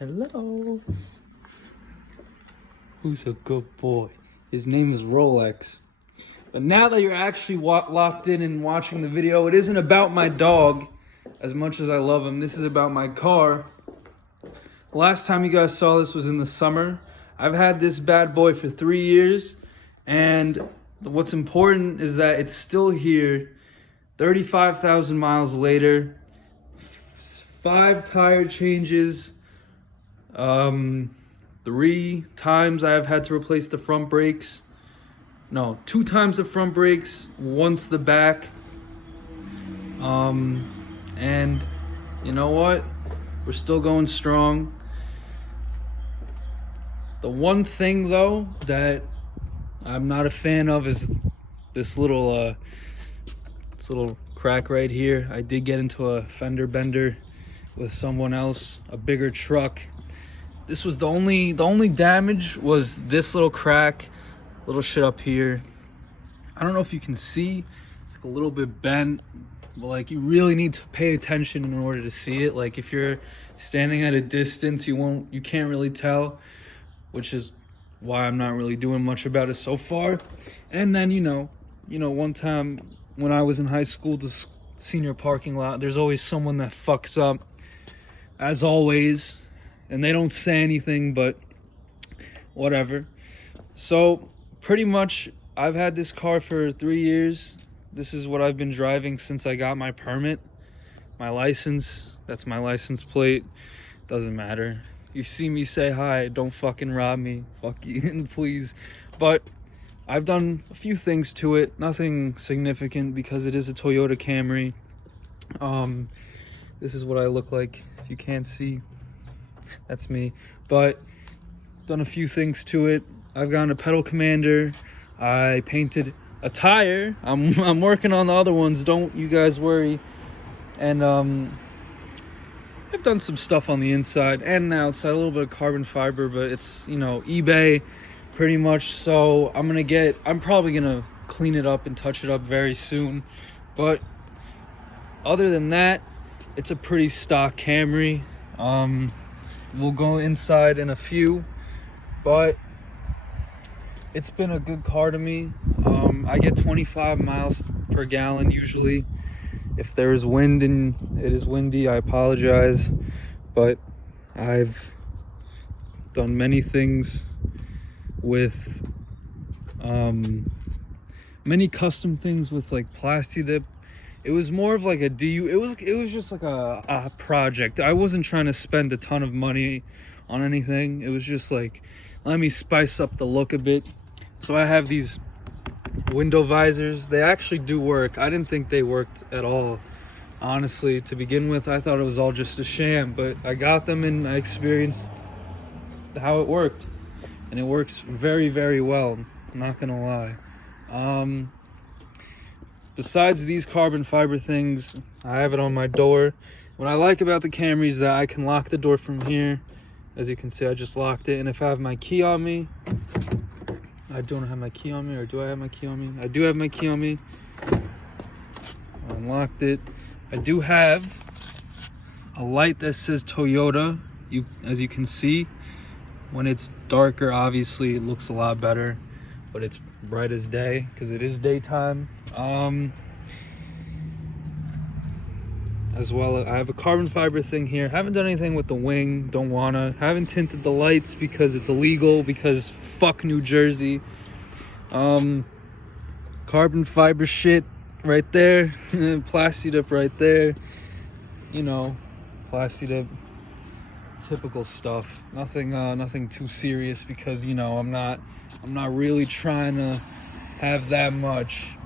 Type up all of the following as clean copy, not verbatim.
Hello. Who's a good boy? His name is Rolex. But now that you're actually locked in and watching the video, it isn't about my dog as much as I love him. This is about my car. The last time you guys saw this was in the summer. I've had this bad boy for 3 years, and what's important is that it's still here 35,000 miles later. 5 tire changes. 3 times I've had to replace the front brakes. No, 2 times the front brakes, once the back. And you know what? We're still going strong. The one thing though that I'm not a fan of is this little crack right here. I did get into a fender bender with someone else, a bigger truck. This was the only damage was this little crack, little shit up here. I don't know if you can see, it's like a little bit bent, but like you really need to pay attention in order to see it. Like if you're standing at a distance, you can't really tell, which is why I'm not really doing much about it so far. And then you know, one time when I was in high school, the senior parking lot, there's always someone that fucks up, as always, and they don't say anything, but whatever. So pretty much I've had this car for 3 years. This is what I've been driving since I got my permit, my license. That's my license plate. Doesn't matter. You see me, say hi. Don't fucking rob me. Fuck you, please. But I've done a few things to it. Nothing significant because it is a Toyota Camry. This is what I look like. If you can't see, that's me. But done a few things to it. I've gotten a pedal commander. I painted a tire. I'm working on the other ones. Don't you guys worry. And I've done some stuff on the inside and the outside, a little bit of carbon fiber, but it's, eBay pretty much. So I'm probably gonna clean it up and touch it up very soon. But other than that, it's a pretty stock Camry. We'll go inside in a few, but it's been a good car to me. I get 25 miles per gallon usually. If there is wind and it is windy, I apologize, but I've done many things with many custom things with like Plasti Dip. It was more of like a it was just like a project. I wasn't trying to spend a ton of money on anything. It was just like, let me spice up the look a bit. So I have these window visors. They actually do work. I didn't think they worked at all, honestly. To begin with, I thought it was all just a sham, but I got them and I experienced how it worked, and it works very, very well. I'm not gonna lie. Besides these carbon fiber things, I have it on my door. What I like about the Camry is that I can lock the door from here. As you can see, I just locked it, and if I have my key on me, I don't have my key on me, or do I have my key on me? I do have my key on me. I unlocked it. I do have a light that says Toyota. As you can see, when it's darker, obviously it looks a lot better, but it's bright as day because it is daytime. As well, I have a carbon fiber thing here. Haven't done anything with the wing, don't wanna. Haven't tinted the lights because it's illegal, because fuck New Jersey. Carbon fiber shit right there. Plasti Dip right there. Plasti Dip, typical stuff. Nothing too serious, because I'm not really trying to have that much.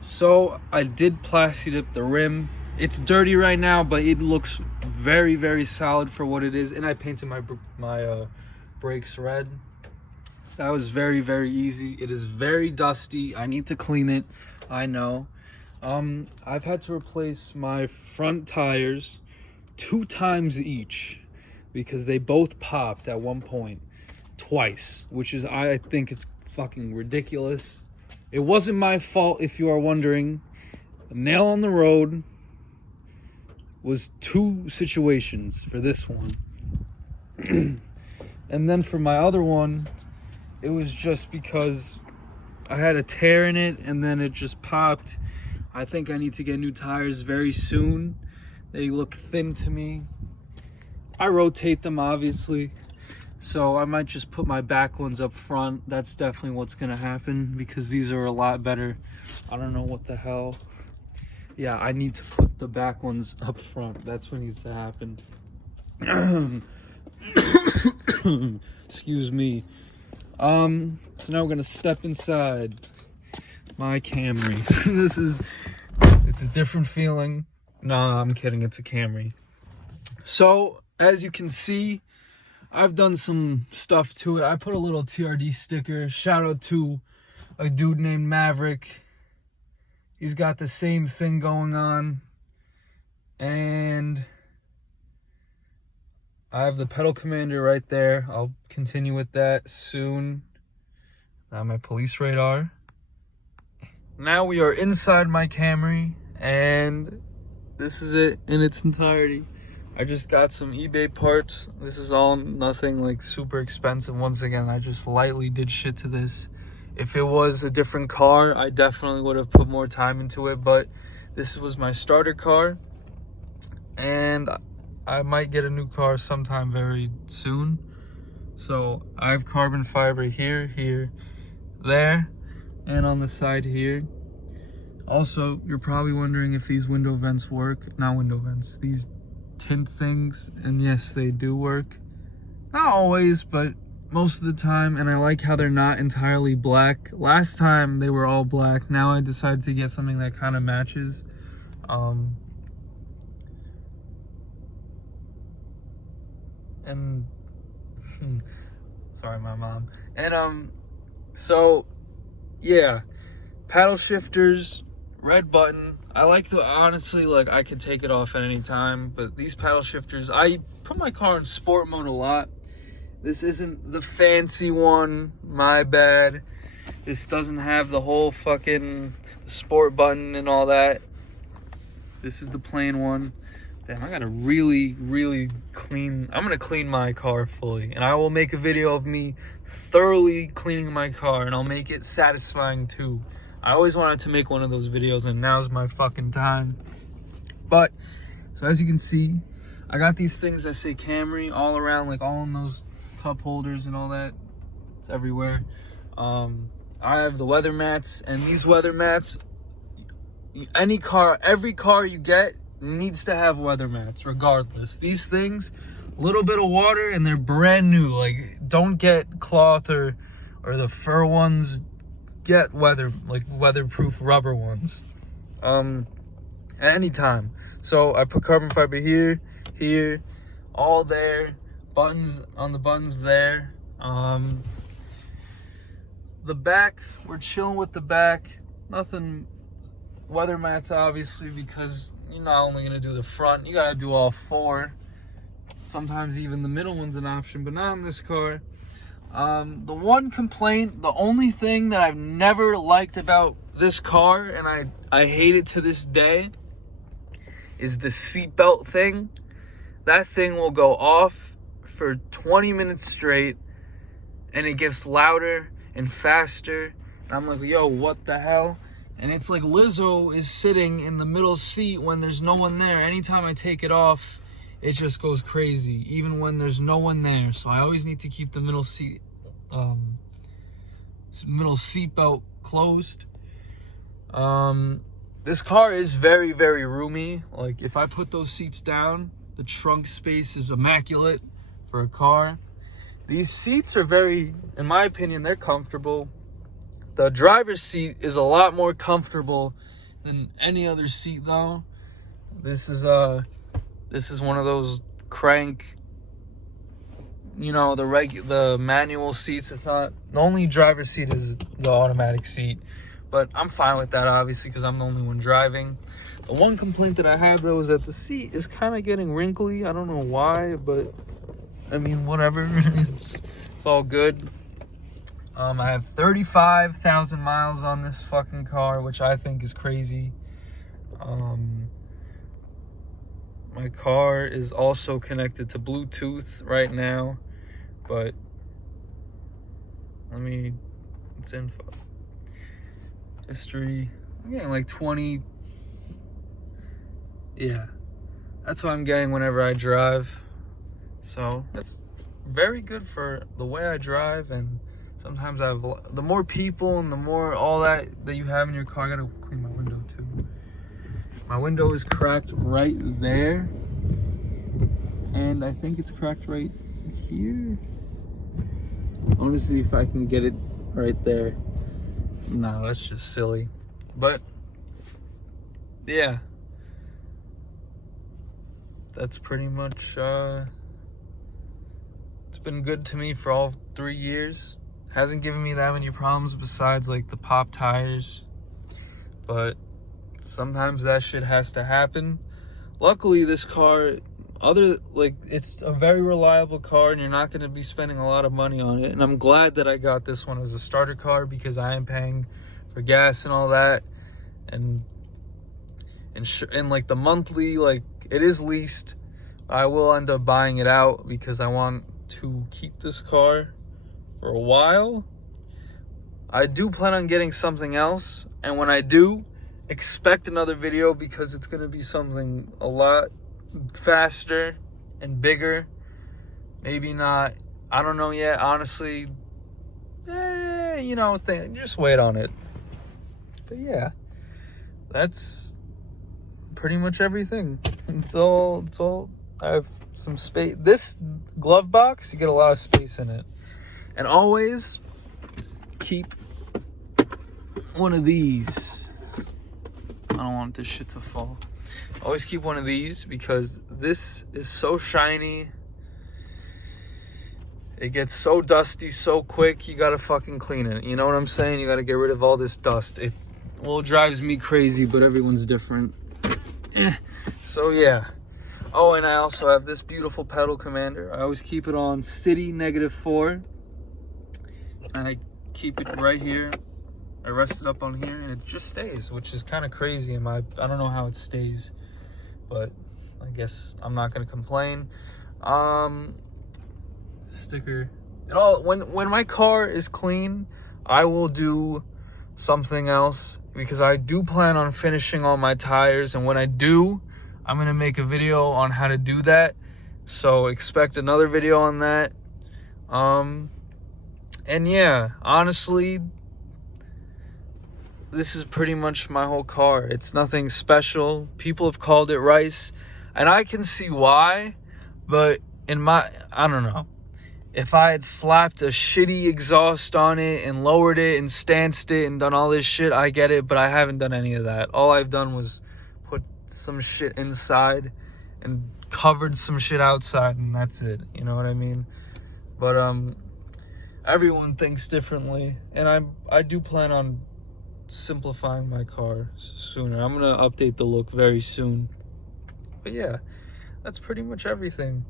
So I did Plasti Dip the rim. It's dirty right now, but it looks very, very solid for what it is. And I painted my brakes red. That was very, very easy. It is very dusty. I need to clean it. I know. I've had to replace my front tires 2 times each because they both popped at one point, twice, which is, I think it's fucking ridiculous. It wasn't my fault, if you are wondering. A nail on the road was 2 situations for this one. And then for my other one, it was just because I had a tear in it and then it just popped. I think I need to get new tires very soon. They look thin to me. I rotate them, obviously, so I might just put my back ones up front. That's definitely what's gonna happen because these are a lot better. I don't know what the hell. Yeah, I need to put the back ones up front. That's what needs to happen. Excuse me. So now we're gonna step inside my Camry. It's a different feeling. Nah, I'm kidding, it's a Camry. So, as you can see, I've done some stuff to it. I put a little TRD sticker. Shout out to a dude named Maverick. He's got the same thing going on. And I have the pedal commander right there. I'll continue with that soon. Now my police radar. Now we are inside my Camry, and this is it in its entirety. I just got some eBay parts. This is all nothing like super expensive. Once again, I just lightly did shit to this. If it was a different car, I definitely would have put more time into it, but this was my starter car, and I might get a new car sometime very soon. So I have carbon fiber here, here, there, and on the side here. Also, you're probably wondering if these window vents work. Not window vents, these tint things, and yes, they do work. Not always, but most of the time. And I like how they're not entirely black. Last time they were all black. Now I decided to get something that kind of matches. And sorry, my mom. And so yeah, paddle shifters, red button. I like the, honestly, like, I could take it off at any time, but these paddle shifters, I put my car in sport mode a lot. This isn't the fancy one, my bad. This doesn't have the whole fucking sport button and all that. This is the plain one. Damn, I gotta really clean. I'm gonna clean my car fully, and I will make a video of me thoroughly cleaning my car, and I'll make it satisfying too. I always wanted to make one of those videos, and now's my fucking time. But so as you can see, I got these things that say Camry all around, like all in those cup holders and all that. It's everywhere. I have the weather mats, and these weather mats, every car you get needs to have weather mats regardless. These things, a little bit of water and they're brand new. Like, don't get cloth or the fur ones. Get weatherproof rubber ones at any time. So I put carbon fiber here, all there, buttons on the buttons there. The back, we're chilling with the back. Nothing, weather mats obviously, because you're not only gonna do the front, you gotta do all four. Sometimes even the middle one's an option, but not in this car. The one complaint, the only thing that I've never liked about this car, and I hate it to this day, is the seatbelt thing. That thing will go off for 20 minutes straight, and it gets louder and faster. And I'm like, yo, what the hell? And it's like Lizzo is sitting in the middle seat when there's no one there. Anytime I take it off, it just goes crazy, even when there's no one there. So I always need to keep the middle seatbelt closed. This car is very roomy. Like, if I put those seats down, the trunk space is immaculate for a car. These seats are very, in my opinion, they're comfortable. The driver's seat is a lot more comfortable than any other seat though. This is one of those crank, you know, the manual seats. It's not, the only driver's seat is the automatic seat, but I'm fine with that obviously because I'm the only one driving. The one complaint that I have though is that the seat is kind of getting wrinkly. I don't know why, but I mean, whatever. it's all good. I have 35,000 miles on this fucking car, which I think is crazy. My car is also connected to Bluetooth right now, but it's info. History, I'm getting like 20. Yeah, that's what I'm getting whenever I drive. So that's very good for the way I drive. And sometimes the more people and the more all that you have in your car. I gotta clean my window too. My window is cracked right there, and I think it's cracked right here. I want to see if I can get it right there. No, that's just silly. But yeah, that's pretty much it's been good to me for all 3 years. Hasn't given me that many problems besides like the pop tires, but sometimes that shit has to happen. Luckily this car, it's a very reliable car, and you're not going to be spending a lot of money on it. And I'm glad that I got this one as a starter car, because I am paying for gas and all that, and like the monthly, like it is leased. I will end up buying it out because I want to keep this car for a while. I do plan on getting something else, and when I do, expect another video, because it's going to be something a lot faster and bigger. Maybe not, I don't know yet, honestly. Just wait on it. But yeah, that's pretty much everything. It's all I have some space. This glove box, you get a lot of space in it. And always keep one of these. I don't want this shit to fall. Always keep one of these, because this is so shiny. It gets so dusty so quick, you gotta fucking clean it. You know what I'm saying? You gotta get rid of all this dust. It drives me crazy, but everyone's different. So yeah. Oh, and I also have this beautiful pedal commander. I always keep it on city -4. And I keep it right here. I rest it up on here, and it just stays, which is kind of crazy. I don't know how it stays, but I guess I'm not gonna complain. Sticker. When my car is clean, I will do something else, because I do plan on finishing all my tires, and when I do, I'm gonna make a video on how to do that. So expect another video on that. And yeah, honestly, this is pretty much my whole car. It's nothing special. People have called it rice, and I can see why, but I don't know. If I had slapped a shitty exhaust on it and lowered it and stanced it and done all this shit, I get it, but I haven't done any of that. All I've done was put some shit inside and covered some shit outside, and that's it. You know what I mean? But everyone thinks differently, and I do plan on simplifying my car sooner. I'm gonna update the look very soon. But yeah, that's pretty much everything.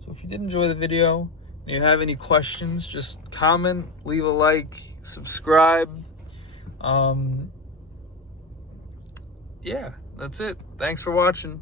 So if you did enjoy the video and you have any questions, just comment, leave a like, subscribe. Yeah, that's it. Thanks for watching.